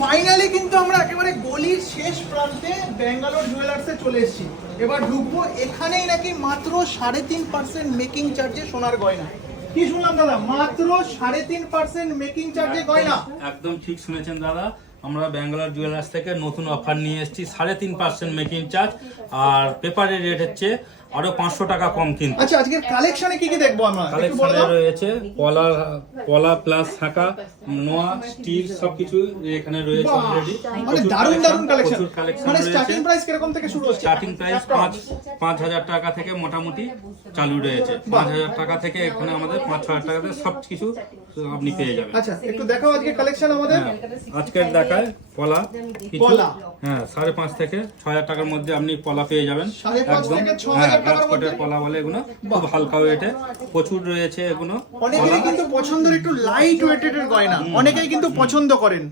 Finally কিন্তু আমরা একেবারে গলির শেষ প্রান্তে ব্যাঙ্গালোর জুয়েলার্সে চলে এসেছি। এবার ঢুকবো, এখানেই নাকি মাত্র 3.5% মেকিং চার্জে সোনার গয়না। কি শুনলাম দাদা, মাত্র 3.5% মেকিং চার্জে গয়না? একদম ঠিক শুনেছেন দাদা, আমরা ব্যাঙ্গালোর জুয়েলার্স থেকে নতুন অফার নিয়ে এসেছি। 3.5% মেকিং চার্জ, আর পেপারের রেট হচ্ছে আরো 500 টাকা কম। কিন্তু আচ্ছা, আজকের কালেকশনে কি কি দেখবো আমরা? কালেকশনে রয়েছে পলা প্লাস শাঁখা, নোয়া, স্টিল সবকিছু এখানে রয়েছে অলরেডি। মানে দারুণ দারুণ কালেকশন। মানে রয়েছে। স্টার্টিং প্রাইস কিরকম থেকে শুরু হচ্ছে? স্টার্টিং প্রাইস 5,000 টাকা থেকে মোটামুটি চালু রয়েছে। 5,000 টাকা থেকে এখানে আমাদের 5-6 টাকা থেকে সবকিছু আপনি পেয়ে যাবেন। আচ্ছা, একটু দেখাও আজকে কালেকশন আমাদের। আজকের দেখায় পলা কিছু, হ্যাঁ 5.5 থেকে 6,000 টাকার মধ্যে আপনি পলা পেয়ে যাবেন। 5.5 থেকে 6,000 টাকার মধ্যে পলা বলে এগুলো, খুব হালকা ওয়েটে প্রচুর রয়েছে এগুলো। অনেকেই কিন্তু পছন্দের একটু লাইট ওয়েটেড এর গয়না, অনেকেই কিন্তু পছন্দ করেন।